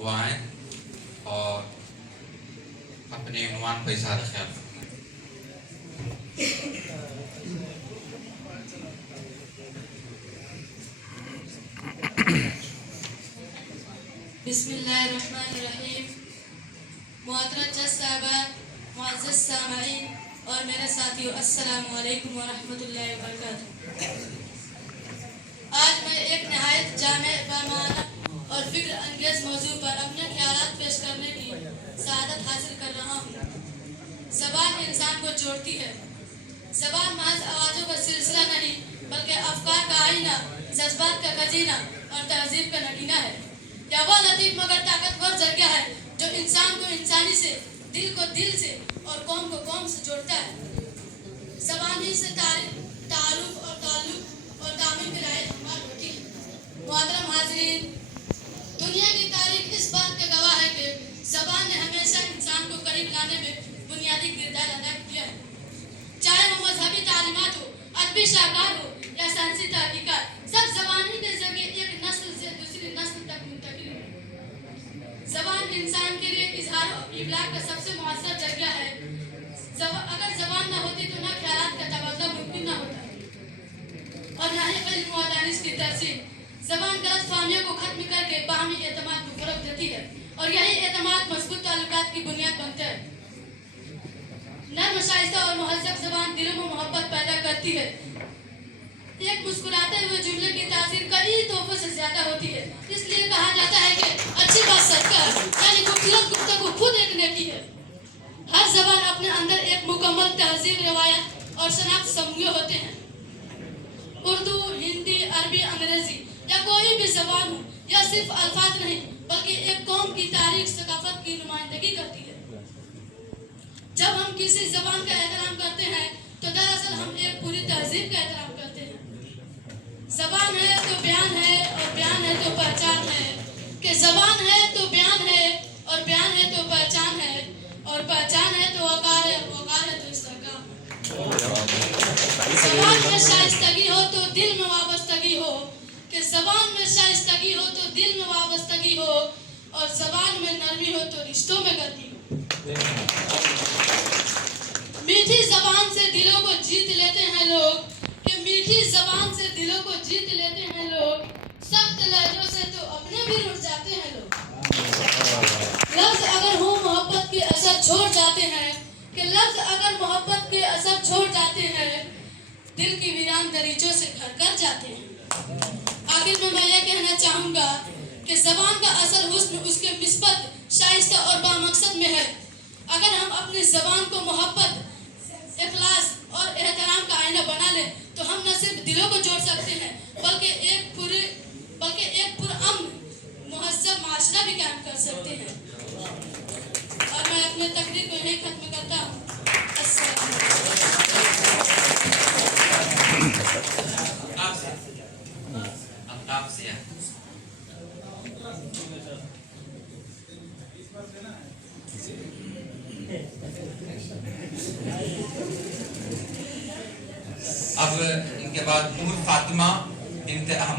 वो आए और अपने उन्वान पर इज़हार ख्याल। बिस्मिल्लाहिर्रहमानिर्रहीम। मोहतरम जज साहबा, मुअज़्ज़ज़ सामईन और मेरे साथियों, अस्सलामु अलैकुम व रहमतुल्लाहि व बरकातुहू। आज मैं एक नहायत जामे पैमाना और फिक्र अंगेज मौजू पर अपने ख्यालात पेश करने की सआदत हासिल कर रहा हूँ। ज़बान इंसान को जोड़ती है। ज़बान महज आवाज़ों का सिलसिला नहीं, बल्कि अफकार का आईना, जज्बात का खजीना और तहजीब का नगीना है। यह वह लतीफ़ मगर ताकतवर जरिया है जो इंसान को इंसानी से, दिल को दिल से और कौम को कौम से जोड़ता है। ज़बान ही से तारुफ और ताल्लुक़ और तामील की राह हमवार होती है। मोहतरम हाज़रीन, दुनिया की तारीख इस बात का गवाह है कि ज़बान ने हमेशा इंसान को करीब लाने में बुनियादी किरदार अदा किया है। चाहे वो मजहबी तालीमात हो, अदबी शाहकार हो या साइंसी तहकीकात, सब ज़बान ही के जरिए एक नस्ल से दूसरी नस्ल तक मुंतकिल है। ज़बान इंसान के लिए इज़हार और इब्लाग का सबसे मुअस्सर जरिया है। अगर ज़बान न होती तो ना ख्यालात का तबादला मुमकिन न होता और ना ही इल्म व दानिश की तरसीह। ज़बान गलतफहमियों को खत्म करके बाहमी एतमाद को फ़रोग़ देती है और यही एतमाद मज़बूत ताल्लुकात की बुनियाद बनता है। नर्म, शाइस्ता और मुहज़्ज़ब ज़बान दिलों में मोहब्बत पैदा करती है। एक मुस्कुराते हुए जुमले की तासीर कई तोहफों से ज़्यादा होती है। इसलिए कहा जाता है कि अच्छी बात सदका है, यानी खूबसूरत गुफ्तगू खुद एक नेकी है। हर ज़बान अपने अंदर एक मुकम्मल तहज़ीब, रिवायत और शनाख्त समूह होते हैं। उर्दू, हिंदी, अरबी, अंग्रेज़ी या कोई भी ज़बान हो, यह सिर्फ अल्फाज नहीं बल्कि एक कौम की तारीख, सकाफत की नुमाइंदगी करती है। जब हम किसी ज़बान का एहतराम करते हैं तो दरअसल हम एक पूरी तहज़ीब का एहतराम करते हैं। ज़बान है तो बयान है और बयान है तो पहचान है, कि ज़बान है तो बयान है और बयान है तो पहचान है और पहचान है तो वक़ार है, वक़ार है तो इस्तहकाम। ज़बान में शाइस्तगी हो तो दिल में वाबस्तगी हो, कि ज़बान में शाइस्तगी हो तो दिल में वाबस्तगी हो और ज़बान में नरमी हो तो रिश्तों में गर्मी हो। मीठी ज़बान से दिलों को जीत लेते हैं लोग, कि मीठी ज़बान से दिलों को जीत लेते हैं लोग, सख्त लहजों से तो अपने भी रुठ जाते हैं लोग। लफ्ज़ अगर हो मोहब्बत के असर छोड़ जाते हैं, कि लफ्ज़ अगर मोहब्बत के असर छोड़ जाते हैं, दिल की वीरान दरीचों से घर कर जाते हैं। आखिर में मैं यह कहना चाहूँगा कि ज़बान का असल हुस्न उसके मिस्बत, शाइस्ता और बामकसद में है। अगर हम अपनी ज़बान को मोहब्बत, इखलास और एहतराम का आईना बना लें तो हम न सिर्फ दिलों को जोड़ सकते हैं बल्कि एक पुरअमन, मुहज़्ज़ब माशरा भी कायम कर सकते हैं। और मैं अपने तकरीर को यहीं ख़त्म करता हूँ। अब इनके बाद नूर फातिमा बिन्त अहमद